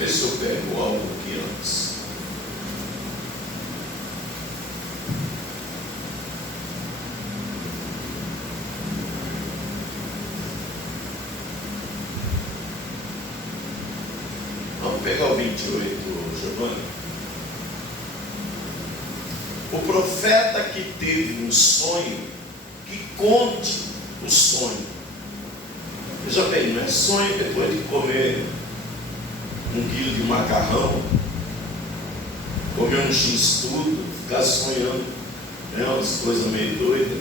Vê se eu pego algo aqui antes. Vamos pegar o 28, Giovanni. O profeta que teve um sonho, que conte o sonho. Veja bem, não é sonho depois de comer 1 quilo de macarrão, comer um x-tudo, ficar sonhando, né, umas coisas meio doidas,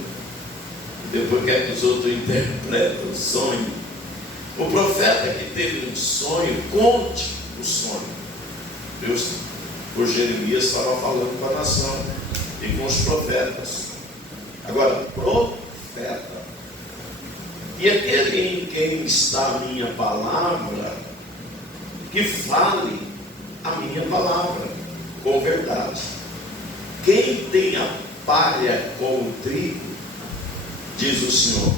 e depois quer que os outros interpretem o sonho. O profeta que teve um sonho, conte o sonho. Deus, por Jeremias, estava falando com a nação e com os profetas. Agora, profeta, e aquele em quem está a minha palavra, que fale a minha palavra com verdade. Quem tem a palha com o trigo, diz o Senhor.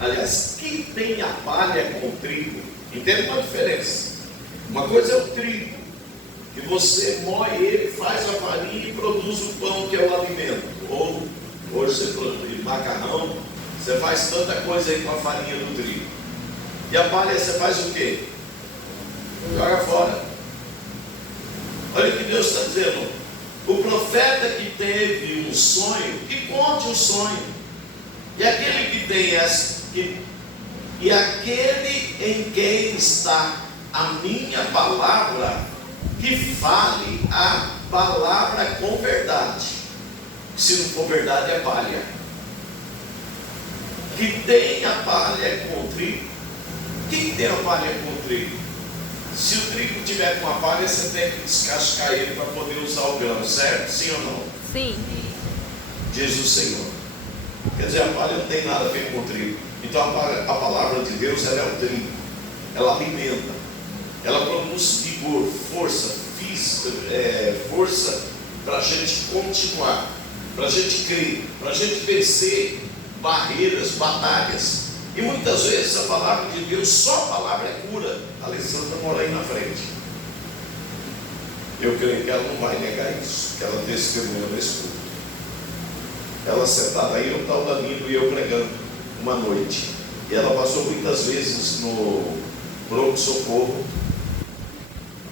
Aliás, quem tem a palha com o trigo, entende uma diferença? Uma coisa é o trigo, que você moe ele, faz a farinha e produz o pão, que é o alimento. Ou hoje você produz macarrão, você faz tanta coisa aí com a farinha do trigo. E a palha você faz o quê? Joga fora. Olha o que Deus está dizendo. O profeta que teve um sonho, que conte o sonho. E aquele que tem e aquele em quem está a minha palavra, que fale a palavra com verdade. Se não for verdade, é palha. Que tem a palha com o trigo. Quem tem a palha com o trigo? Se o trigo tiver com a palha, você tem que descascar ele para poder usar o grão, certo? Sim ou não? Sim. Diz o Senhor. Quer dizer, a palha não tem nada a ver com o trigo. Então a palavra de Deus, ela é o trigo. Ela alimenta. Ela produz vigor, força, força para a gente continuar, para a gente crer, para a gente vencer barreiras, batalhas. E muitas vezes a palavra de Deus, só a palavra é cura. A Alessandra mora aí na frente. Eu creio que ela não vai negar isso, que ela testemunha nesse culto. Ela sentada aí, o tal Danilo e eu pregando uma noite. E ela passou muitas vezes no pronto-socorro,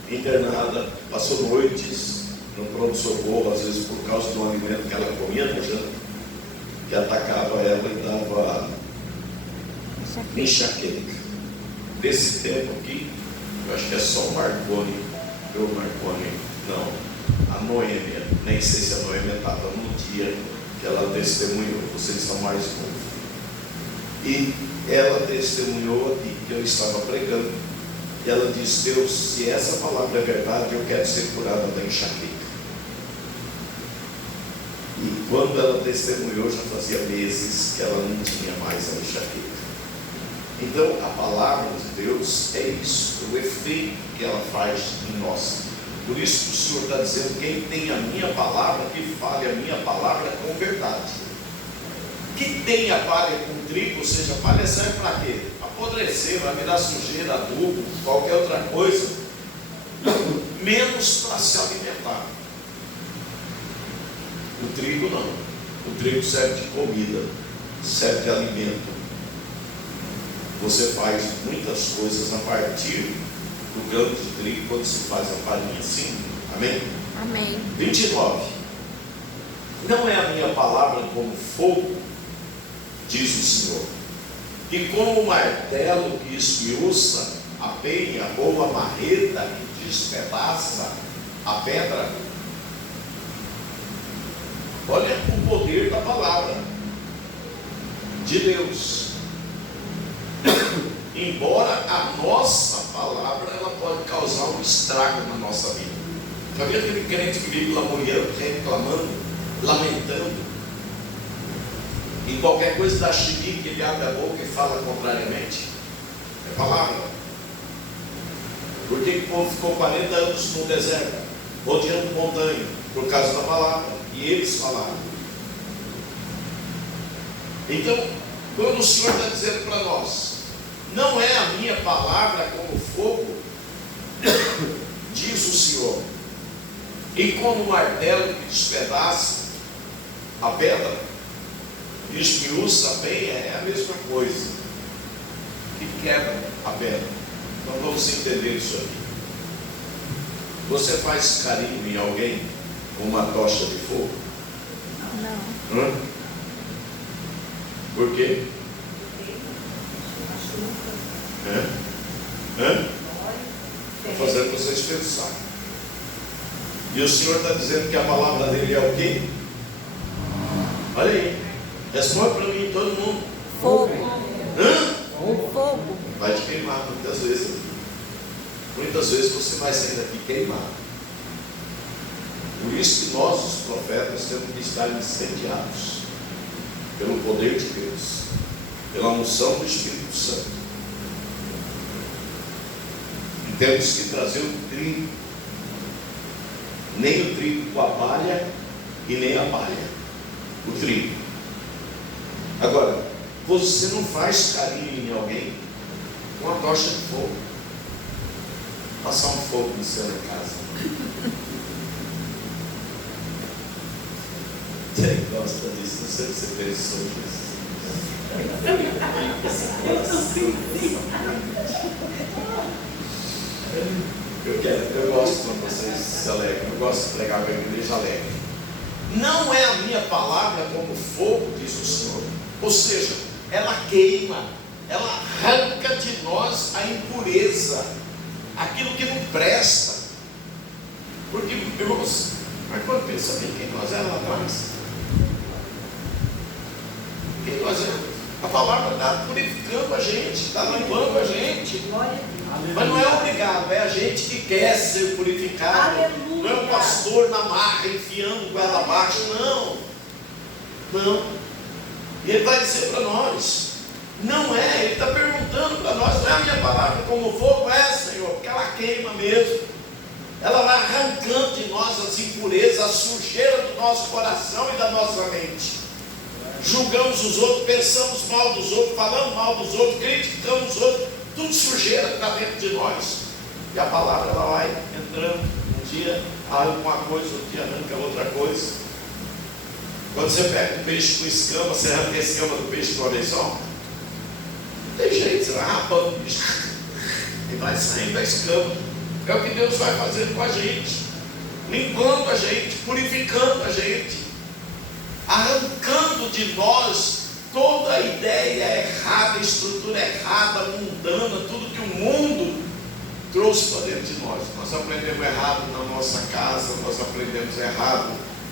internada, passou noites no pronto-socorro, às vezes por causa do alimento que ela comia na janta, que atacava ela e dava enxaqueca. Desse tempo aqui, eu acho que é só o Marconi, não, a Noêmia, nem sei se a Noêmia estava no dia que ela testemunhou, vocês são mais novos. E ela testemunhou aqui que eu estava pregando, e ela disse: Deus, se essa palavra é verdade, eu quero ser curada da enxaqueca. E quando ela testemunhou, já fazia meses que ela não tinha mais a enxaqueca. Então a palavra de Deus é isso, o efeito que ela faz em nós. Por isso que o Senhor está dizendo: quem tem a minha palavra, que fale a minha palavra com verdade. Que tem a palha com trigo, ou seja, a palha serve para quê? Apodrecer, vai virar sujeira, adubo, qualquer outra coisa, menos para se alimentar. O trigo não. O trigo serve de comida, serve de alimento. Você faz muitas coisas a partir do grão de trigo quando se faz a farinha, sim? Amém? Amém. 29. Não é a minha palavra como fogo, diz o Senhor, e como o martelo que esmiuça a penha, ou a marreta que despedaça a pedra. Olha o poder da palavra de Deus. Embora a nossa palavra, ela pode causar um estrago na nossa vida. Sabia aquele crente que vive lamuriando, reclamando, lamentando, e qualquer coisa da chilique, ele abre a boca e fala contrariamente? É palavra. Por que o povo ficou 40 anos no deserto, rodeando montanha? Por causa da palavra. E eles falaram. Então, quando o Senhor está dizendo para nós: não é a minha palavra como fogo, Senhor. E como o martelo que despedaça a pedra e esmiuça bem, é a mesma coisa, que quebra a pedra. Então vamos entender isso aqui. Você faz carinho em alguém com uma tocha de fogo? Não. Por quê? Estou fazendo vocês pensar. E o Senhor está dizendo que a palavra dele é o quê? Olha aí. Responde para mim, todo mundo. Fogo. Fogo. Vai te queimar muitas vezes. Muitas vezes você vai sair daqui queimado. Por isso que nós, os profetas, temos que estar incendiados pelo poder de Deus, pela unção do Espírito Santo. E temos que trazer o trigo. Nem o trigo com a palha e nem a palha. O trigo. Agora, você não faz carinho em alguém com uma tocha de fogo. Passar um fogo no céu da casa. Você gosta disso? Não sei se você pensou nisso. Eu gosto quando vocês se alegram. Eu gosto de pregar para a igreja alegre. Não é a minha palavra como fogo, diz o Senhor. Ou seja, ela queima, ela arranca de nós a impureza, aquilo que não presta. Porque, irmãos, mas quando pensa bem quem nós éramos lá atrás, quem nós éramos, a palavra está purificando a gente, está limpando a gente. Mas não é obrigado, é a gente que quer ser purificado. Aleluia. Não é o pastor na marra enfiando o guarda abaixo, não. E ele vai dizer para nós, não é, ele está perguntando para nós, não é a minha palavra como fogo, é, Senhor, porque ela queima mesmo. Ela vai arrancando de nós as impurezas, a sujeira do nosso coração e da nossa mente. Julgamos os outros, pensamos mal dos outros, falamos mal dos outros, criticamos os outros, tudo sujeira que está dentro de nós. E a palavra ela vai entrando, um dia arranca uma coisa, outro dia arranca outra coisa. Quando você pega um peixe com escama, você arranca a escama do peixe de uma vez só? Não tem jeito, você vai rapando o bicho e vai saindo da escama. É o que Deus vai fazendo com a gente, limpando a gente, purificando a gente, arrancando de nós toda a ideia errada, a estrutura errada, mundana, tudo que o mundo trouxe para dentro de nós. Nós aprendemos errado na nossa casa, nós aprendemos errado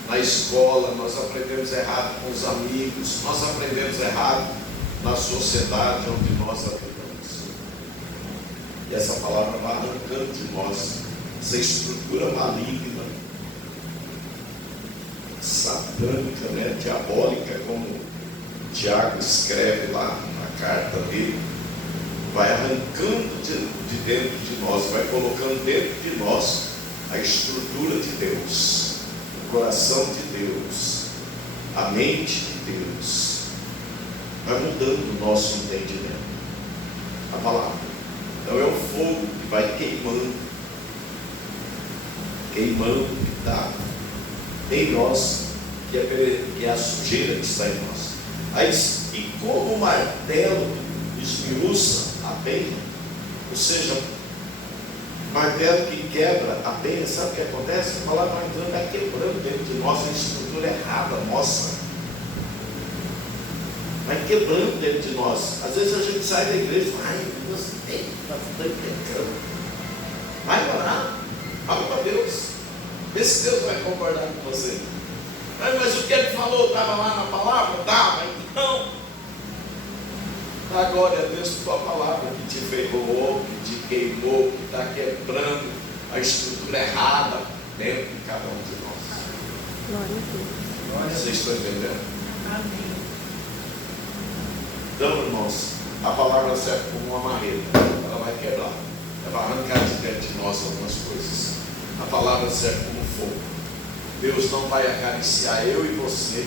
na escola, nós aprendemos errado com os amigos, nós aprendemos errado na sociedade onde nós habitamos. E essa palavra vai arrancando de nós essa estrutura maligna, satânica, diabólica, como Tiago escreve lá na carta dele. Vai arrancando de dentro de nós, vai colocando dentro de nós a estrutura de Deus, o coração de Deus, a mente de Deus. Vai mudando o nosso entendimento. A palavra. Então é o fogo que vai queimando que está em nós, que é a sujeira que está em nós. Aí, e como o martelo esmiuça a penha, ou seja, martelo que quebra a penha, sabe o que acontece? A palavra vai entrando, vai quebrando dentro de nós a estrutura errada nossa. Vai quebrando dentro de nós. Às vezes a gente sai da igreja e fala, ai, Deus, nós estamos pecando. Vai orar, fala para Deus, vê se Deus vai concordar com você. Mas o que ele falou estava lá na palavra? Estava, então. Dá glória a Deus por tua palavra que te ferrou, que te queimou, que está quebrando a estrutura errada dentro de cada um de nós. Glória a Deus. Vocês estão entendendo? Amém. Então, irmãos, a palavra serve como uma marreta. Ela vai quebrar, ela vai arrancar de dentro de nós algumas coisas. A palavra serve como fogo. Deus não vai acariciar eu e você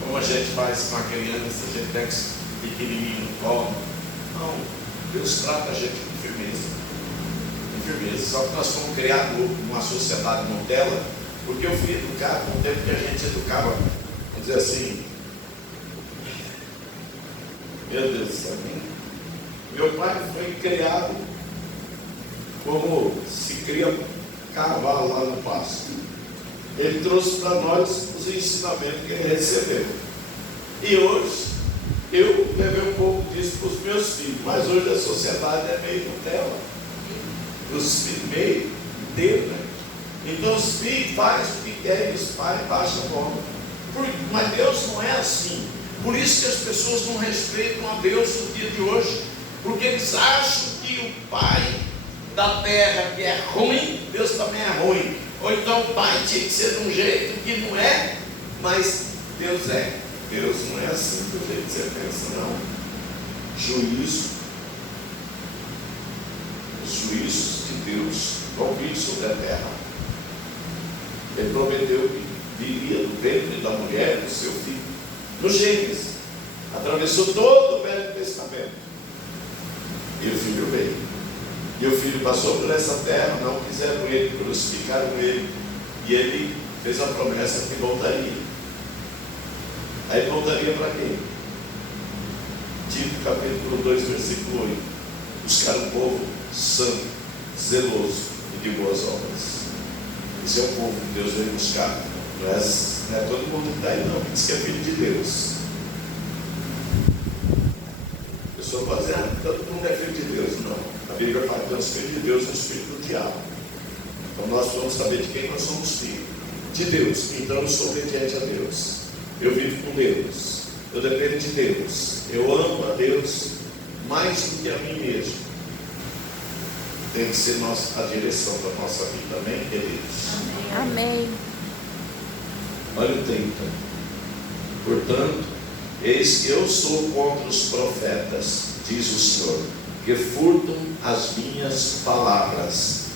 como a gente faz com a criança, a gente pega esse pequenininho no colo. Não, Deus trata a gente com firmeza. Com firmeza. Só que nós fomos criados numa sociedade Nutella, porque eu fui educado no tempo que a gente educava, vamos dizer assim, meu Deus do céu, meu pai foi criado como se cria cavalo lá no pasto. Ele trouxe para nós os ensinamentos que ele recebeu. E hoje, eu levei um pouco disso para os meus filhos, mas hoje a sociedade é meio Nutella. Os filhos meio inteiro, né? Então os filhos fazem o que querem, os pais baixam a bola. Mas Deus não é assim. Por isso que as pessoas não respeitam a Deus no dia de hoje, porque eles acham que o pai da terra que é ruim, Deus também é ruim. Ou então o pai tinha que ser de um jeito que não é, mas Deus é. Deus não é assim do jeito que você pensa, não. Juízo. Os juízos de Deus vão vir sobre a terra. Ele prometeu que viria do ventre da mulher do seu filho. No Gênesis, atravessou todo o Velho Testamento. E o filho veio. E o filho passou por essa terra, não quiseram ele, crucificaram ele. E ele fez a promessa que voltaria. Aí voltaria para quê? Tito capítulo 2, versículo 8. Buscar um povo santo, zeloso e de boas obras. Esse é o povo que Deus veio buscar. Não é todo mundo que está aí não, que diz que é filho de Deus. A pessoa pode dizer, todo mundo é filho de Deus. Não. A Bíblia fala que temos filhos de Deus e os filhos do diabo. Então nós vamos saber de quem nós somos filhos. De Deus. Então eu sou obediente a Deus. Eu vivo com Deus. Eu dependo de Deus. Eu amo a Deus mais do que a mim mesmo. Tem que ser a direção da nossa vida. Amém, queridos? Amém. Olha o 30. Portanto, eis que eu sou contra os profetas, diz o Senhor, que furtam as minhas palavras,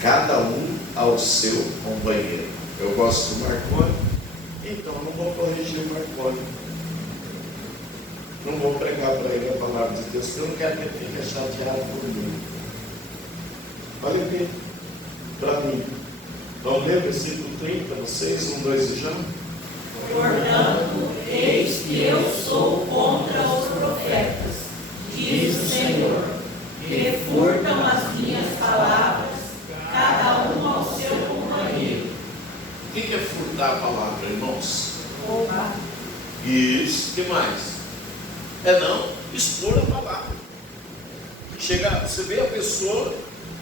cada um ao seu companheiro. Eu gosto do Marconi, então não vou corrigir o Marconi. Não vou pregar para ele a palavra de Deus, porque eu não quero que ele fique chateado por mim. Olha aqui, para mim. Vamos ler o versículo 30, vocês, 1, 2 e já. Portanto, eis que eu sou contra os profetas, diz o Senhor, que furtam as minhas palavras, cada um ao seu companheiro. O que é furtar a palavra, irmãos? Roubar. Isso, o que mais? É não expor a palavra. Você vê a pessoa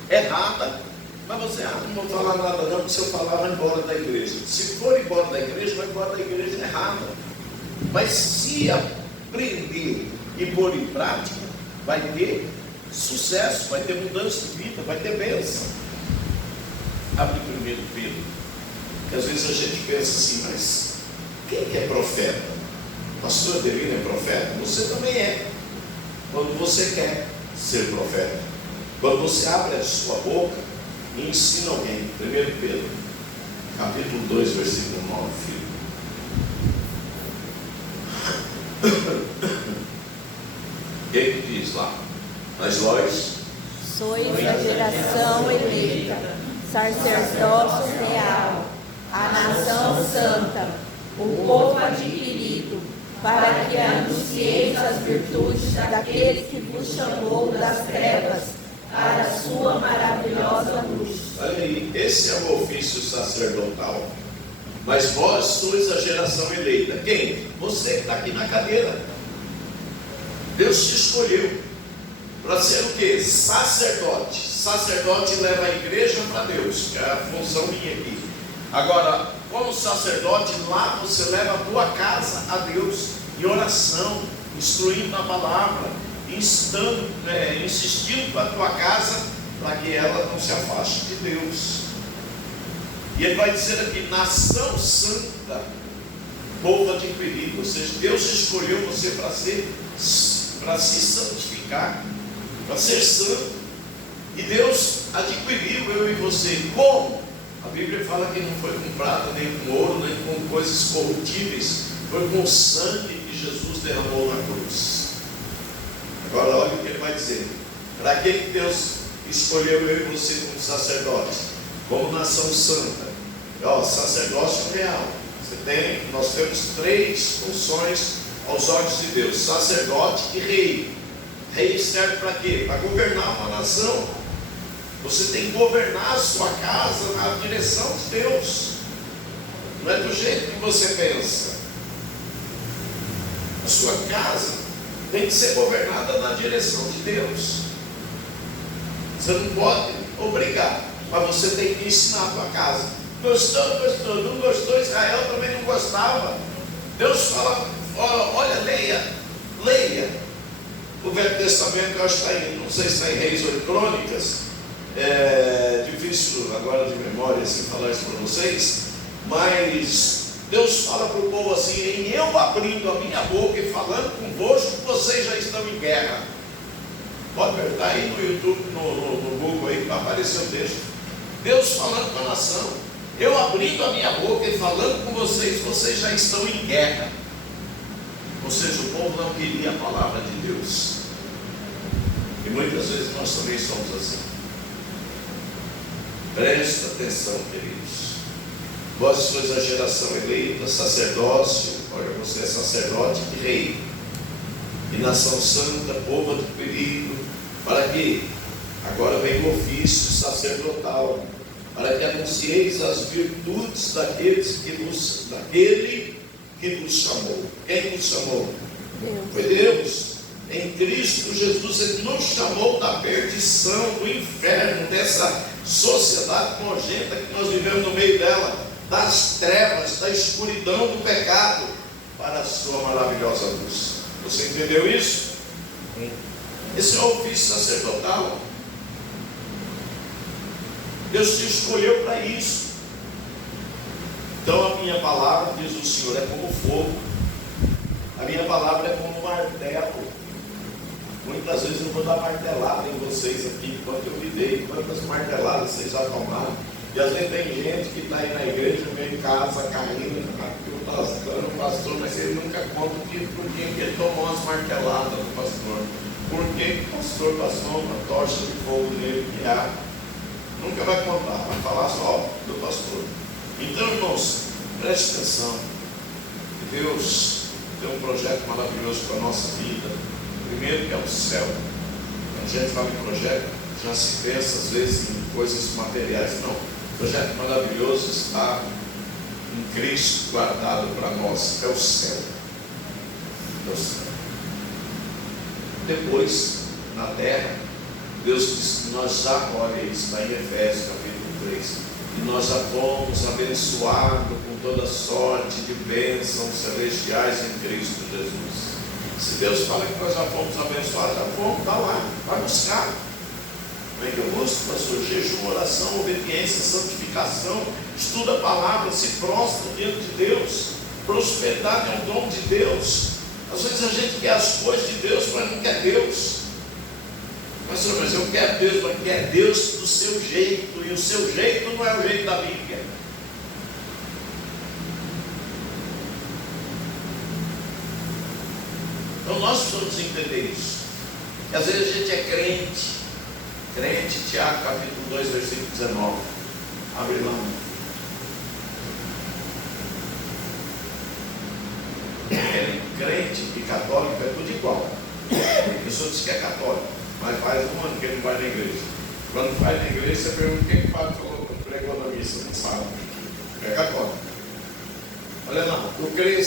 errada, mas você, não vou falar nada não, porque se eu falar, vai embora da igreja. Se for embora da igreja, vai embora da igreja errada. Mas se aprender e pôr em prática, vai ter sucesso, vai ter mudança de vida, vai ter bênção. Abre primeiro Pedro, que às vezes a gente pensa assim, mas quem que é profeta? Pastor Adelino é profeta? Você também é, quando você quer ser profeta. Quando você abre a sua boca e ensina alguém. 1 Pedro, capítulo 2, versículo 9, filho. O que diz lá? Mas vós Sois a geração eleita, sacerdócio real, a nação santa, o povo adquirido, para que anuncieis as virtudes daquele que vos chamou das trevas para a sua maravilhosa luz. Olha aí, esse é o ofício sacerdotal. Mas vós sois a geração eleita. Quem? Você que está aqui na cadeira. Deus te escolheu para ser o quê? Sacerdote. Sacerdote leva a igreja para Deus, que é a função minha aqui. Agora, como sacerdote, lá você leva a tua casa a Deus, em oração, instruindo na palavra, insistindo para a tua casa, para que ela não se afaste de Deus. E ele vai dizer aqui, nação santa, povo adquirido, ou seja, Deus escolheu você para se santificar, para ser santo, e Deus adquiriu eu e você. Como? A Bíblia fala que não foi com prata, nem com ouro, nem com coisas corruptíveis, foi com o sangue que Jesus derramou na cruz. Agora olha o que ele vai dizer. Para que Deus escolheu eu e você como sacerdote, como nação santa, sacerdócio real. Nós temos 3 funções aos olhos de Deus: sacerdote e rei. Rei serve para quê? Para governar uma nação. Você tem que governar a sua casa na direção de Deus. Não é do jeito que você pensa. A sua casa tem que ser governada na direção de Deus. Você não pode obrigar, mas você tem que ensinar a tua casa. Gostou, não gostou, Israel também não gostava. Deus fala, olha, leia o Velho Testamento, eu acho que está aí, não sei se está em Reis ou em Crônicas, é difícil agora de memória assim falar isso para vocês, mas Deus fala para o povo assim: em eu abrindo a minha boca e falando convosco, vocês já estão em guerra. Pode perguntar aí no YouTube, no Google aí, vai aparecer o texto. Deus falando com a nação: eu abrindo a minha boca e falando com vocês, vocês já estão em guerra. Ou seja, o povo não queria a palavra de Deus. E muitas vezes nós também somos assim. Presta atenção, queridos. Vós sois a geração eleita, sacerdócio, olha, você é sacerdote e rei, e nação santa, povo adquirido, para que, agora vem o ofício sacerdotal, para que anuncieis as virtudes daquele que vos chamou. Quem nos chamou? Deus. Foi Deus. Em Cristo Jesus, Ele nos chamou da perdição, do inferno, dessa sociedade nojenta que nós vivemos no meio dela, das trevas, da escuridão do pecado, para a sua maravilhosa luz. Você entendeu isso? Esse é o ofício sacerdotal. Deus te escolheu para isso. Então a minha palavra, diz o Senhor, é como fogo. A minha palavra é como um martelo. Muitas vezes eu vou dar martelada em vocês aqui, enquanto eu me dei, quantas marteladas vocês já tomaram. E às vezes tem gente que está aí na igreja, vem em casa caindo, o pastor, mas ele nunca conta o dia que ele tomou umas marteladas do pastor. Por que o pastor passou uma tocha de fogo nele que há? Nunca vai contar, vai falar só do pastor. Então, irmãos, preste atenção. Deus tem um projeto maravilhoso para a nossa vida. Primeiro que é o céu. Quando a gente fala em projeto, já se pensa às vezes em coisas materiais. Não. O projeto maravilhoso está em Cristo guardado para nós. É o céu. É o céu. Depois, na terra, Deus diz que nós já, olha, isso está em Efésios capítulo 3, e nós já fomos abençoados com toda sorte de bênçãos celestiais em Cristo Jesus. Se Deus fala que nós já fomos abençoados, já fomos, está lá, vai buscar. Como é que eu busco, pastor? Jejum, oração, obediência, santificação, estuda a palavra, se prostra diante de Deus. Prosperidade é um dom de Deus. Às vezes a gente quer as coisas de Deus, mas não quer Deus. Mas eu quero Deus, mas quer Deus do seu jeito, e o seu jeito não é o jeito da Bíblia. Então nós precisamos entender isso. E às vezes a gente é crente, Tiago capítulo 2, versículo 19. Abre lá. Crente e católico é tudo igual. A pessoa diz que é católico, mas faz um ano que ele não vai na igreja. Quando vai na igreja, você pergunta o que o padre falou quando pregou na missa, não sabe. É católico. Olha lá, eu creio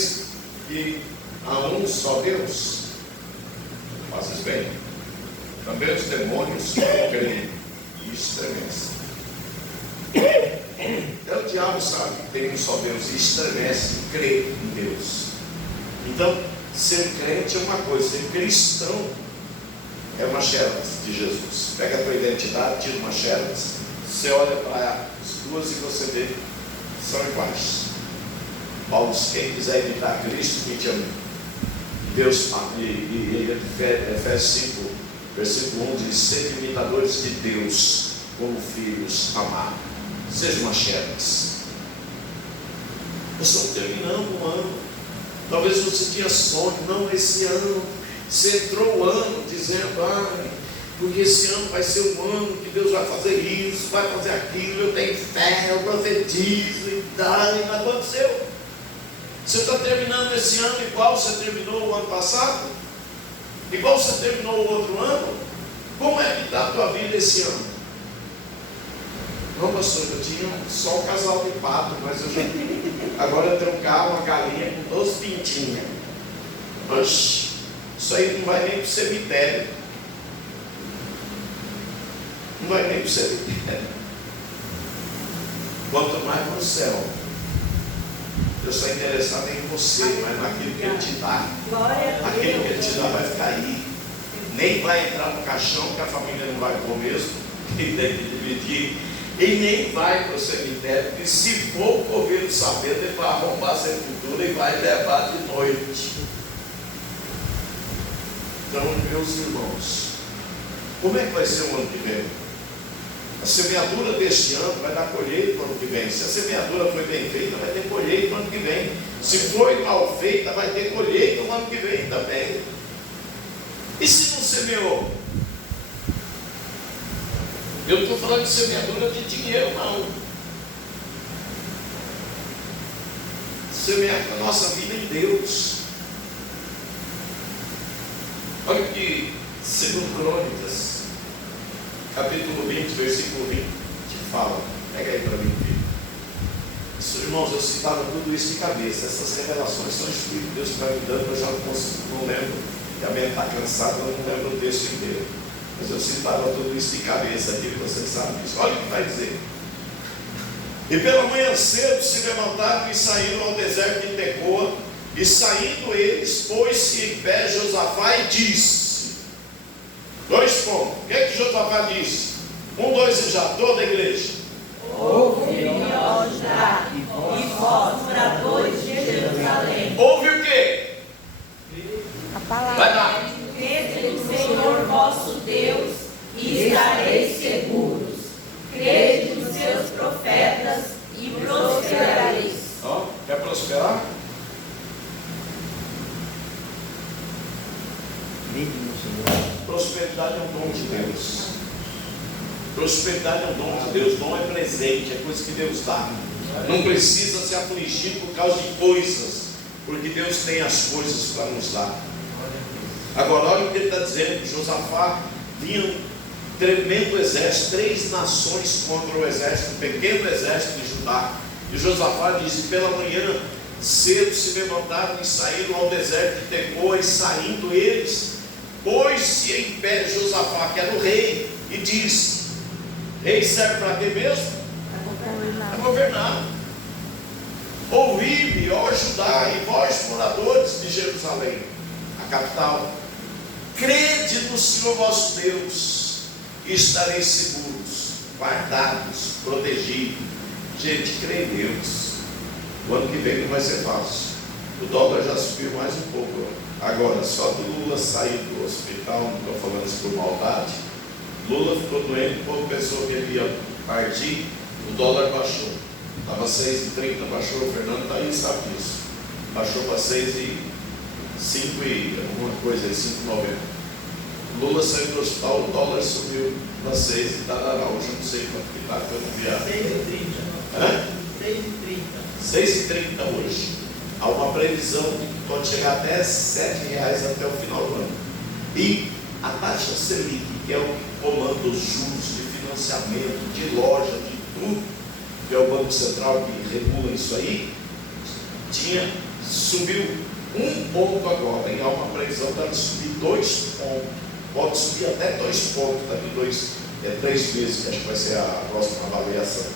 que há um só Deus. Fazes bem. Também os demônios creem e estremecem. Até o diabo sabe que tem um só Deus e estremece e crê em Deus. Então, ser crente é uma coisa, ser cristão é uma xerox de Jesus. Pega a tua identidade, tira uma xerox, você olha para as duas e você vê que são iguais. Paulo diz: quem quiser imitar Cristo, que te ama. Deus, e Efésios 5, versículo 1 diz: sejam imitadores de Deus como filhos amados. Seja uma xerox. Nós estamos terminando um ano. Talvez você tinha sonho, não, esse ano, você entrou o ano dizendo: ai, porque esse ano vai ser um ano que Deus vai fazer isso, vai fazer aquilo, eu tenho fé, eu profetizo e tal, e não aconteceu. Você está terminando esse ano igual você terminou o ano passado? Igual você terminou o outro ano? Como é que está a tua vida esse ano? Não, pastor, eu tinha só um casal de pato, mas eu já... agora eu tenho um carro, uma galinha com 12 pintinhas. Oxi, isso aí não vai nem para o cemitério. Não vai nem para o cemitério. Quanto mais no céu. Deus está interessado em você, mas naquilo que Ele te dá. Aquilo que Ele te dá vai ficar aí. Nem vai entrar no caixão, que a família não vai pôr mesmo, e tem que dividir. E nem vai para o cemitério, porque se for o coveiro sabendo, ele vai arrombar a sepultura e vai levar de noite. Então, meus irmãos, como é que vai ser o ano que vem? A semeadura deste ano vai dar colheita no ano que vem. Se a semeadura foi bem feita, vai ter colheita no ano que vem. Se foi mal feita, vai ter colheita no ano que vem também. E se não semeou? Eu não estou falando de semeadura de dinheiro, não. Semear a nossa vida em Deus. Olha o que 2 Crônicas, capítulo 20, versículo 20, te fala. Pega aí para mim, filho. Isso, irmãos, eu citava tudo isso de cabeça. Essas revelações são Espírito de Deus que vai me dando, eu já não lembro. E a mente está cansada, eu não lembro o texto inteiro. Mas eu citava tudo isso de cabeça aqui, você sabe disso. Olha o que vai dizer. E pela manhã cedo se levantaram e saíram ao deserto de Tecoa. E saindo eles, pôs-se em pé Josafá e disse: 2 pontos. O que é que Josafá disse? 1, 2 e já, toda a igreja. Ouve-me, ó Judá, e vós, moradores de Jerusalém. Ouve o quê? A palavra. Vai lá. Crede no Senhor vosso Deus e estareis seguros. Crede nos seus profetas e prosperareis. Ó, quer prosperar? Prosperidade é um dom de Deus. Prosperidade é um dom de Deus. Dom é presente, é coisa que Deus dá. Não precisa se afligir por causa de coisas, porque Deus tem as coisas para nos dar. Agora, olha o que ele está dizendo. Josafá vinha um tremendo exército, 3 nações contra o exército, um pequeno exército de Judá. E Josafá disse: pela manhã cedo se levantaram e saíram ao deserto de Tecoa. E saindo eles, pôs-se em pé Josafá, que era o rei, e disse: rei serve para quê mesmo? Para governar. Ouvi-me, ó Judá, e vós moradores de Jerusalém, a capital. Crede no Senhor vosso Deus, e estareis seguros, guardados, protegidos. Gente, crê em Deus. O ano que vem não vai ser fácil. O dólar já subiu mais um pouco. Agora, só do Lula sair do hospital, não estou falando isso por maldade. Lula ficou doente, o povo pensou que ele ia partir, o dólar baixou. Estava 6,30, baixou. O Fernando está aí, sabe disso. Baixou para 6,5 e alguma coisa, 5,90. Lula saiu do hospital, o dólar subiu para 6 e está lá. Hoje eu não sei quanto que está, porque eu não vi a... 6,30 hoje. Há uma previsão de que pode chegar até R$7 até o final do ano. E a taxa Selic, que é o que comanda os juros de financiamento, de loja, de tudo, que é o Banco Central que regula isso aí, subiu 1 ponto agora, e há uma previsão para subir 2 pontos. Pode subir até 2 pontos daqui 3 meses, que acho que vai ser a próxima avaliação.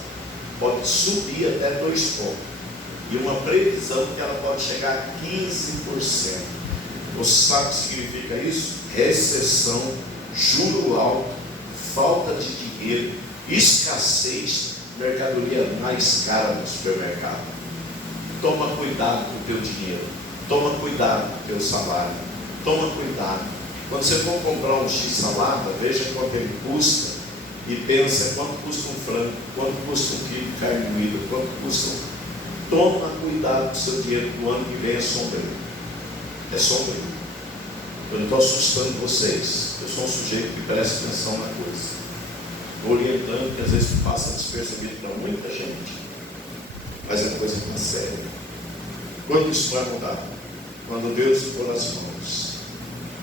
Pode subir até 2 pontos. E uma previsão que ela pode chegar a 15%. Você sabe o que significa isso? Recessão, juro alto, falta de dinheiro, escassez, mercadoria mais cara no supermercado. Toma cuidado com o teu dinheiro, toma cuidado com o teu salário, toma cuidado. Quando você for comprar um X salada, veja quanto ele custa e pensa quanto custa um frango, quanto custa um quilo de carne moída, quanto custa um... Toma cuidado com o seu dinheiro, que o ano que vem é sombrio. É sombrio. Eu não estou assustando vocês. Eu sou um sujeito que presta atenção na coisa. Estou orientando, que às vezes passa despercebido para muita gente. Mas a coisa está séria. Quando isso vai mudar? Quando Deus pôr as mãos.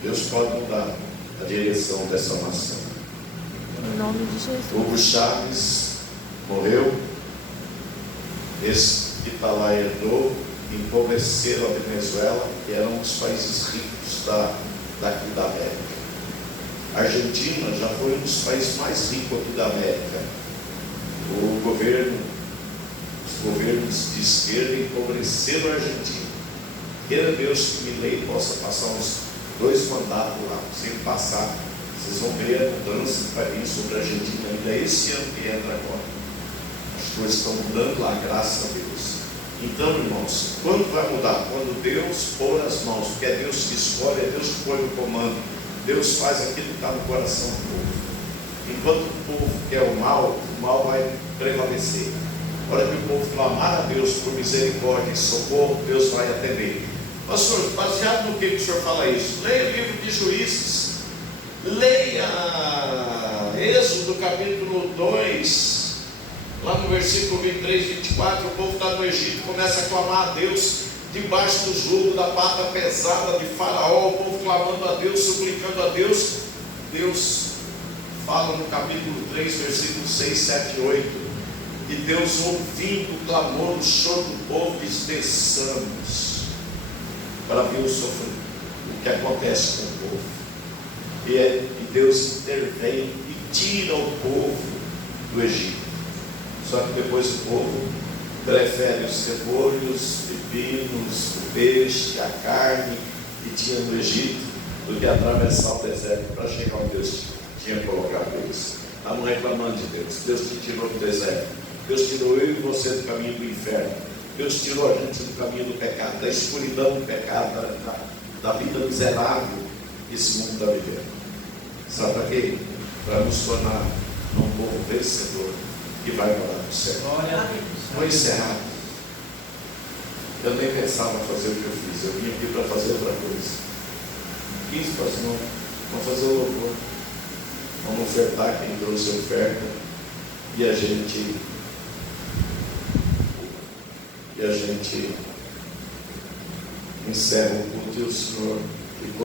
Deus pode mudar a direção dessa nação. Em nome de Jesus. Hugo Chávez morreu. Esse que está lá herdou, empobreceram a Venezuela, que era um dos países ricos daqui da América. A Argentina já foi um dos países mais ricos aqui da América. Os governos de esquerda empobreceram a Argentina. Queira Deus que Milei possa passar uns 2 mandatos lá. Sem passar, vocês vão ver a mudança que vai vir sobre a Argentina ainda esse ano que entra agora. As coisas estão mudando lá, graças a Deus. Então, irmãos, quando vai mudar? Quando Deus pôr as mãos, porque é Deus que escolhe, é Deus que põe no comando. Deus faz aquilo que está no coração do povo. Enquanto o povo quer o mal vai prevalecer. A hora que o povo clamar a Deus por misericórdia e socorro, Deus vai atender. Pastor, baseado no que o senhor fala isso? Leia o livro de Juízes. Leia Êxodo capítulo 2. Lá no versículo 23, 24, o povo está no Egito, começa a clamar a Deus, debaixo do jugo da pata pesada de Faraó, o povo clamando a Deus, suplicando a Deus. Deus fala no capítulo 3, versículos 6, 7 e 8, e Deus, ouvindo o clamor, o choro do povo, diz: desçamos para ver o sofrimento, o que acontece com o povo. E Deus intervém e tira o povo do Egito. Só que depois o povo prefere os repolhos, os pepinos, o peixe, a carne que tinha no Egito, do que atravessar o deserto para chegar onde Deus tinha colocado eles. Estavam reclamando de Deus. Deus te tirou do deserto. Deus tirou eu e você do caminho do inferno. Deus tirou a gente do caminho do pecado, da escuridão do pecado, da vida miserável que esse mundo está vivendo. Sabe para quê? Para nos tornar um povo vencedor que vai morar no céu. Vou encerrar. Eu nem pensava fazer o que eu fiz. Eu vim aqui para fazer outra coisa. 15 para as mãos. Vamos fazer o louvor. Vamos ofertar quem trouxe a oferta. E a gente encerra o culto e o Senhor